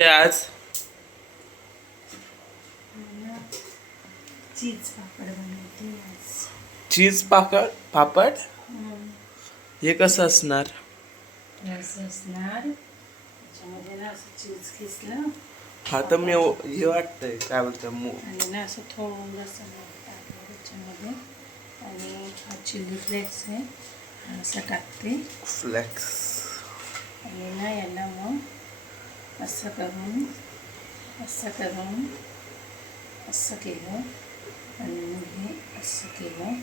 आज चीज पापड बनवते आज. चीज पापड हे कसं असणार? असं असणार त्याच्यामध्ये ना असं चीज किसलं हा तर मी हे वाटतंय काय बोलतं आणि ना असं थोडंसं टाकलं त्याच्यामध्ये आणि हा चिली फ्लेक्स आहे असं टाकते फ्लेक्स आणि ना याला मग असं करून असं केलं आणि मग हे असं केलं.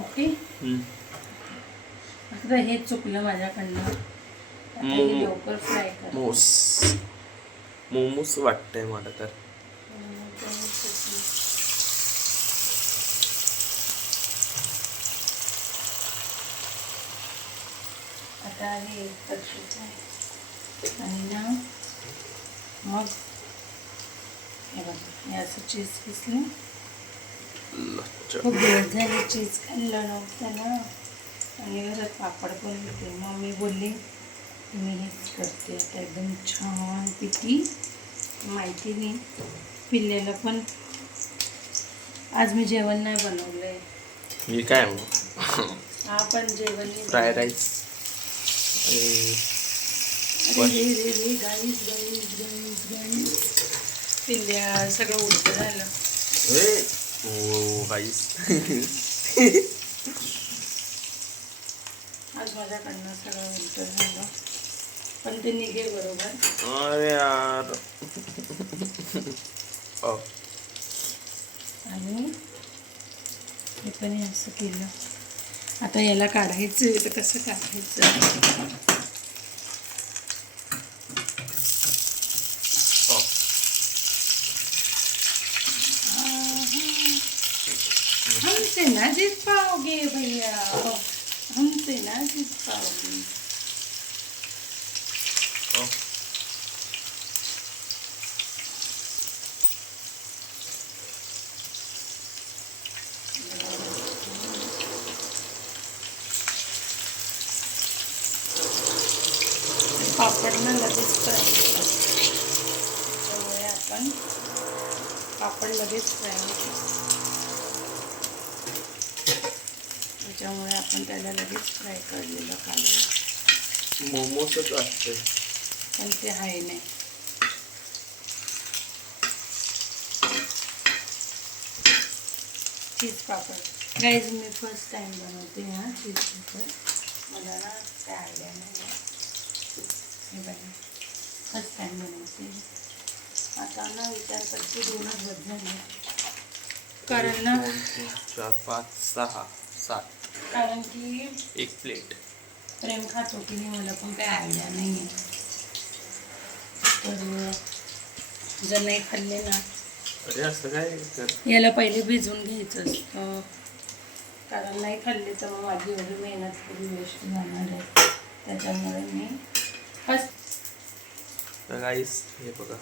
ओके. आता हे चुकलं माझ्याकडनं. आता हे लवकर फ्राय कर. मोमोस वाटतंय मला तर. आता हे तशीच आहे आणि ना मग हे बघा हे असं चीज किसलं. खूप दिवस झाले चीज खाल्लं नव्हतं ना आणि घरात पापड पण होते. मम्मी बोलली मी हेच करते आता एकदम छान पिठी. माहिती नाही पिल्लेलं पण आज मी जेवण नाही बनवलंय. हे काय मग? हा पण जेवण फ्राय राईस. रे गाईस पिल्ल्या सगळं उलट झालं. ओ गाईस. आज माझ्याकडनं सगळं उलट झालं पण ते निघे बरोबर. अरे यार. आणि हे पण असं केलं. आता याला काढायचं तर कसं काढायचं? हमसे ना जीत पाओगे भैया, हमसे ना जीत पाओगे. पापडला लगेच फ्राय होतात त्यामुळे आपण पापड लगेच फ्राय होतात त्याच्यामुळे आपण त्याला लगेच फ्राय काढलेलं काढलं. मोमोसच वाटतंय पण ते आहे नाही. चीज पापड गाईज मी फर्स्ट टाइम बनवते हा चीज पापड. मला ना काय आयडिया नाही आहे. हे बघा फर्स्ट टाइम बनवते. आता ना विचार करते 2च बस झाले कारण ना 2, 3, 4, 5, 6, 7 कारण की एक प्लेट. प्रेम खातो की नाही मला पण काही आयडिया नाही आहे. तर जर नाही खाल्ले ना अरे असं काय याला पहिले भिजवून घ्यायचं असतं कारण नाही खाल्ले तर मग माझी एवढी मेहनत पुरी वेस्ट जाणार आहे. त्याच्यामुळे मी तर गाईस हे बघा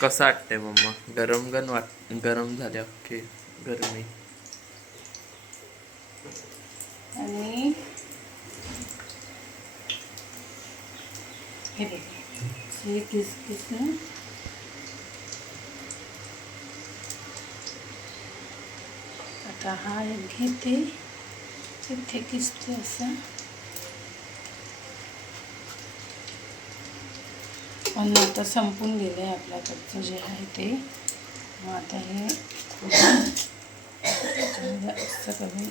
कसं वाटतंय मम्मा. गरम झाल्या ओके गरमी. आणि हे बघा हे किस ना आता हा एक घेते इथे किसते असं. पण आता संपून गेलं आहे आपल्याकडचं जे आहे ते. मग आता हे असं करून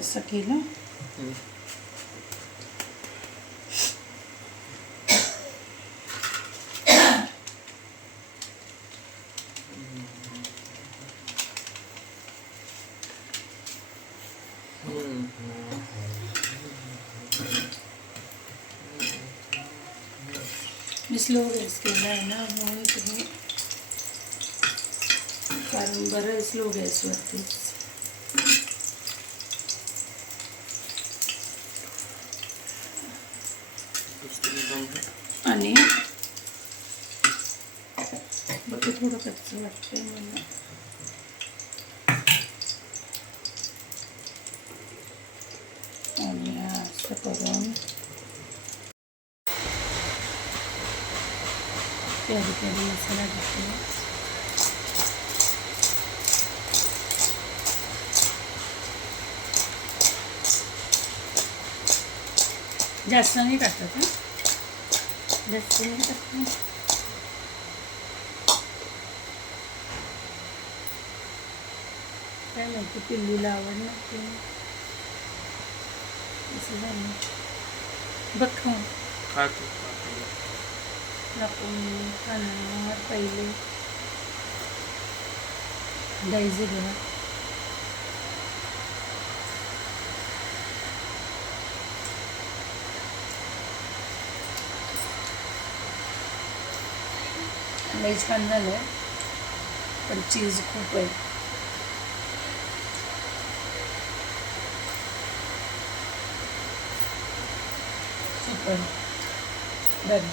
असं केलं. मी स्लो गॅस केला आहे ना म्हणून तुम्ही कारण बरं स्लो गॅसवरतीच. आणि बघ थोडं कच्चं वाटतंय मला. करून पेरी पेरी मसाला टाकूया. जास्त नाही टाकत हं. जास्त नाही टाकत. काय माहिती पिल्लूला आवडणार ते असं झालं. बघ खाऊन खातो आपण खाणार पहिले डायझे घ्या. लई छान झालं पण चीज खूप आहे. सुपर बरं.